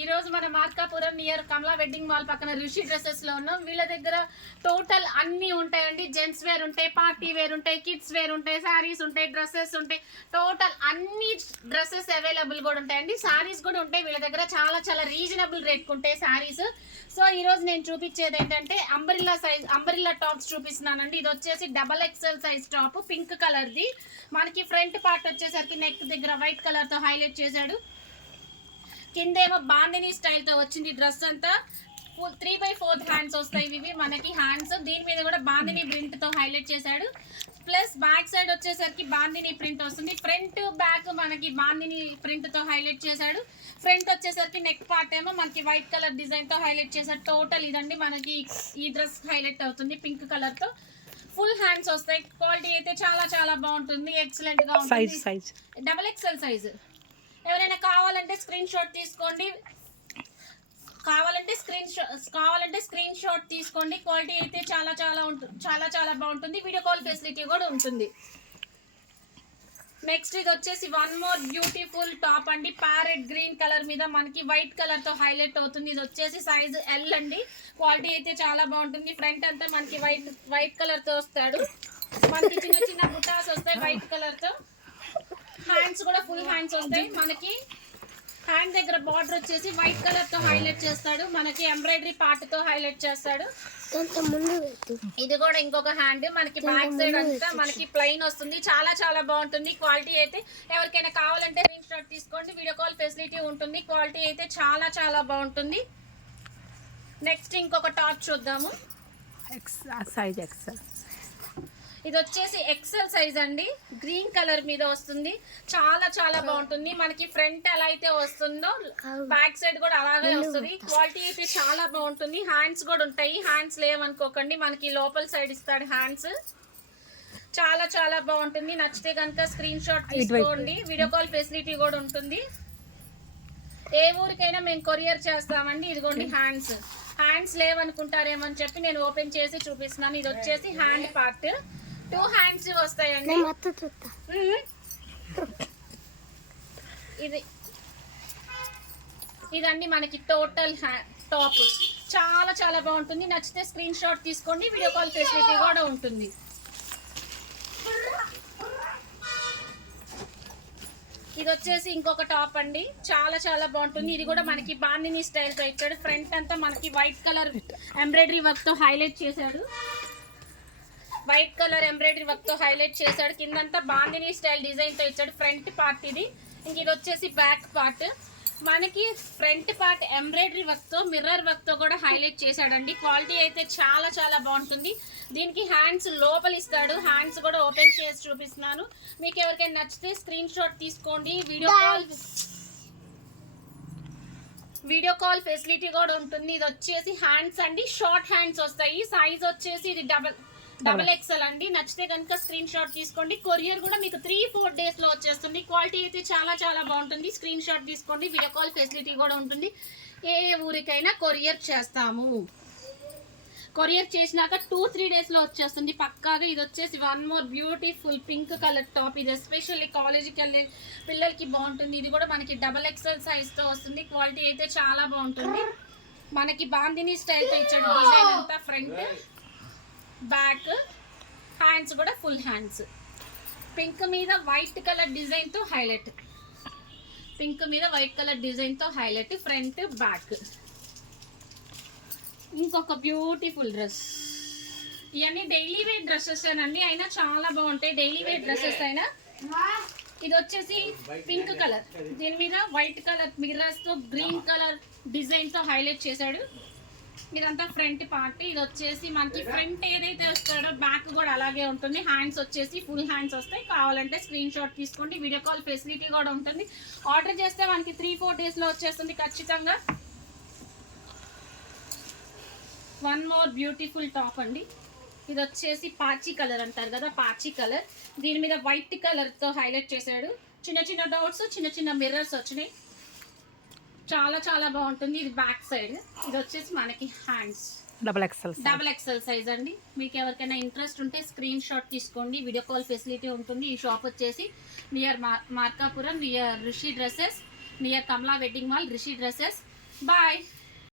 ఈ రోజు మన Markapuram near Kamala wedding mall పక్కన ఋషి డ్రెస్సెస్ లో ఉన్నాం. వీళ్ళ దగ్గర టోటల్ అన్ని ఉంటాయండి. జెంట్స్ వేర్ ఉంటాయి, పార్టీ వేర్ ఉంటాయి, కిడ్స్ వేర్ ఉంటాయి, శారీస్ ఉంటాయి, డ్రెస్సెస్ ఉంటాయి. టోటల్ అన్ని డ్రెస్సెస్ అవైలబుల్ కూడా ఉంటాయండి. శారీస్ కూడా ఉంటాయి వీళ్ళ దగ్గర. చాలా చాలా రీజనబుల్ రేట్ ఉంటాయి శారీస్. సో ఈ రోజు నేను చూపించేది ఏంటంటే అంబ్రిల్లా టాప్స్ చూపిస్తున్నానండి. ఇది వచ్చేసి XXL size top, pink colour the. మనకి ఫ్రంట్ పార్ట్ వచ్చేసరికి నెక్ దగ్గర వైట్ కలర్ తో హైలైట్ చేశాడు. కిందేమో బాందిని స్టైల్ తో వచ్చింది డ్రెస్ అంతా. 3/4 హ్యాండ్స్ వస్తాయి ఇవి మనకి హ్యాండ్స్. దీని మీద కూడా బాందిని ప్రింట్ తో హైలైట్ చేశాడు. ప్లస్ బ్యాక్ సైడ్ వచ్చేసరికి బాందిని ప్రింట్ వస్తుంది. ఫ్రంట్ బ్యాక్ మనకి బాందిని ప్రింట్ తో హైలైట్ చేశాడు. ఫ్రంట్ వచ్చేసరికి నెక్ పార్ట్ ఏమో మనకి వైట్ కలర్ డిజైన్ తో హైలైట్ చేశాడు. టోటల్ ఇదండి మనకి ఈ డ్రెస్ హైలైట్ అవుతుంది పింక్ కలర్ తో. ఫుల్ హ్యాండ్స్ వస్తాయి. క్వాలిటీ అయితే చాలా చాలా బాగుంటుంది, ఎక్సలెంట్ గా ఉంటుంది. XXL size. ఎవరైనా కావాలంటే స్క్రీన్ షాట్ తీసుకోండి. స్క్రీన్ షాట్ తీసుకోండి. క్వాలిటీ అయితే చాలా చాలా ఉంటుంది, చాలా చాలా బాగుంటుంది. వీడియో కాల్ ఫెసిలిటీ కూడా ఉంటుంది. నెక్స్ట్ ఇది వచ్చేసి వన్ మోర్ బ్యూటిఫుల్ టాప్ అండి. ప్యారెట్ గ్రీన్ కలర్ మీద మనకి వైట్ కలర్ తో హైలైట్ అవుతుంది. ఇది వచ్చేసి సైజ్ L అండి. క్వాలిటీ అయితే చాలా బాగుంటుంది. ఫ్రంట్ అంతా మనకి వైట్ కలర్ తో వస్తాడు. మనకి చిన్న చిన్న బుటాస్ వస్తాయి వైట్ కలర్ తో. హ్యాండ్స్ కూడా ఫుల్ హ్యాండ్స్ వస్తాయి. మనకి హ్యాండ్ దగ్గర బార్డర్ వచ్చేసి వైట్ కలర్ తో హైలైట్ చేస్తాడు. మనకి ఎంబ్రాయిడరీ పార్ట్ తో హైలైట్ చేస్తాడు. ఇది కూడా ఇంకొక హ్యాండ్. మనకి బ్యాక్ సైడ్ అంతా మనకి ప్లెయిన్ వస్తుంది. చాలా చాలా బాగుంటుంది. క్వాలిటీ అయితే ఎవరికైనా కావాలంటే స్క్రీన్ షాట్ తీసుకోండి. వీడియో కాల్ ఫెసిలిటీ ఉంటుంది. క్వాలిటీ అయితే చాలా చాలా బాగుంటుంది. నెక్స్ట్ ఇంకొక టాప్ చూద్దాము. ఇది వచ్చేసి XL సైజ్ అండి. గ్రీన్ కలర్ మీద వస్తుంది. చాలా చాలా బాగుంటుంది. మనకి ఫ్రంట్ ఎలా అయితే వస్తుందో బ్యాక్ సైడ్ కూడా అలాగే వస్తుంది. క్వాలిటీ అయితే చాలా బాగుంటుంది. హ్యాండ్స్ కూడా ఉంటాయి. హ్యాండ్స్ లేవనుకోకండి, మనకి లోపల సైడ్ ఇస్తాడు హ్యాండ్స్. చాలా చాలా బాగుంటుంది. నచ్చితే కనుక స్క్రీన్ షాట్ తీసుకోండి. వీడియో కాల్ ఫెసిలిటీ కూడా ఉంటుంది. ఏ ఊరికైనా మేము కొరియర్ చేస్తామండి. ఇదిగోండి హ్యాండ్స్ లేవనుకుంటారేమని చెప్పి నేను ఓపెన్ చేసి చూపిస్తున్నాను. ఇది వచ్చేసి హ్యాండ్ పార్ట్. 2 హ్యాండ్స్ వస్తాయండి. ఇదండి మనకి టోటల్ టాప్. చాలా చాలా బాగుంటుంది. నచ్చితే స్క్రీన్ షాట్ తీసుకోండి. వీడియో కాల్ ఫెసిలిటీ కూడా ఉంటుంది. ఇది వచ్చేసి ఇంకొక టాప్ అండి. చాలా చాలా బాగుంటుంది. ఇది కూడా మనకి బాందిని స్టైల్ తో ఇచ్చాడు. ఫ్రంట్ అంతా మనకి వైట్ కలర్ ఎంబ్రాయిడరీ వర్క్ తో హైలైట్ చేశాడు. కిందంతా బాందిని స్టైల్ డిజైన్ తో ఇచ్చాడు. ఫ్రంట్ పార్ట్ ఇది. ఇంక ఇది వచ్చేసి బ్యాక్ పార్ట్. మనకి ఫ్రంట్ పార్ట్ ఎంబ్రాయిడరీ వర్క్ తో మిర్రర్ వర్క్ తో కూడా హైలైట్ చేశాడండి. క్వాలిటీ అయితే చాలా చాలా బాగుంటుంది. దీనికి హ్యాండ్స్ లోపల ఇస్తాడు. హ్యాండ్స్ కూడా ఓపెన్ చేసి చూపిస్తున్నాను. మీకు ఎవరికైనా నచ్చితే స్క్రీన్ షాట్ తీసుకోండి. వీడియో కాల్ ఫెసిలిటీ కూడా ఉంటుంది. ఇది వచ్చేసి హ్యాండ్స్ అండి. షార్ట్ హ్యాండ్స్ వస్తాయి. సైజ్ వచ్చేసి ఇది XXL అండి. నచ్చితే కనుక స్క్రీన్ షాట్ తీసుకోండి. కొరియర్ కూడా మీకు 3-4 డేస్ లో వచ్చేస్తుంది. క్వాలిటీ అయితే చాలా చాలా బాగుంటుంది. స్క్రీన్ షాట్ తీసుకోండి. వీడియో కాల్ ఫెసిలిటీ కూడా ఉంటుంది. ఏ ఊరికైనా కొరియర్ చేస్తాము. కొరియర్ చేసినాక 2-3 డేస్ లో వచ్చేస్తుంది పక్కాగా. ఇది వచ్చేసి one more beautiful pink colour top. ఇది ఎస్పెషల్లీ కాలేజీకి వెళ్ళే పిల్లలకి బాగుంటుంది. ఇది కూడా మనకి XXL సైజ్ తో వస్తుంది. క్వాలిటీ అయితే చాలా బాగుంటుంది. మనకి బాందిని స్టైల్ తో ఇచ్చాడు. డిజైన్ అంతా ఫ్రంట్ బ్యాక్. హ్యాండ్స్ కూడా ఫుల్ హ్యాండ్స్. పింక్ మీద వైట్ కలర్ డిజైన్ తో హైలైట్. Front back. ఇంకొక బ్యూటిఫుల్ డ్రెస్. ఇవన్నీ డైలీ వేర్ డ్రెస్సెస్ అండి. అయినా చాలా బాగుంటాయి డైలీ వేర్ డ్రెస్సెస్ అయినా. ఇది వచ్చేసి పింక్ కలర్. దీని మీద వైట్ కలర్ మిర్రర్స్ తో గ్రీన్ కలర్ డిజైన్ తో హైలైట్ చేశాడు. ఇదంతా ఫ్రంట్ పార్ట్. ఇది వచ్చేసి మనకి ఫ్రంట్ ఏదైతే వస్తాడో బ్యాక్ కూడా అలాగే ఉంటుంది. హ్యాండ్స్ వచ్చేసి ఫుల్ హ్యాండ్స్ వస్తాయి. కావాలంటే స్క్రీన్ షాట్ తీసుకోండి. వీడియో కాల్ ఫెసిలిటీ కూడా ఉంటుంది. ఆర్డర్ చేస్తే మనకి 3-4 డేస్ లో వచ్చేస్తుంది ఖచ్చితంగా. వన్ మోర్ బ్యూటిఫుల్ టాప్ అండి. ఇది వచ్చేసి పాచి కలర్ అంటారు కదా, పాచి కలర్. దీని మీద వైట్ కలర్ తో హైలైట్ చేశాడు. చిన్న చిన్న డాట్స్, చిన్న చిన్న మిర్రర్స్ వచ్చినాయి. చాలా చాలా బాగుంటుంది. ఇది బ్యాక్ సైడ్. ఇది వచ్చేసి మనకి హ్యాండ్స్ XXL సైజ్ అండి. మీకు ఎవరికైనా ఇంట్రెస్ట్ ఉంటే స్క్రీన్ షాట్ తీసుకోండి. వీడియో కాల్ ఫెసిలిటీ ఉంటుంది. ఈ షాప్ వచ్చేసి near Markapuram, near Rishi dresses. Near Kamala wedding mall Rishi dresses. Bye.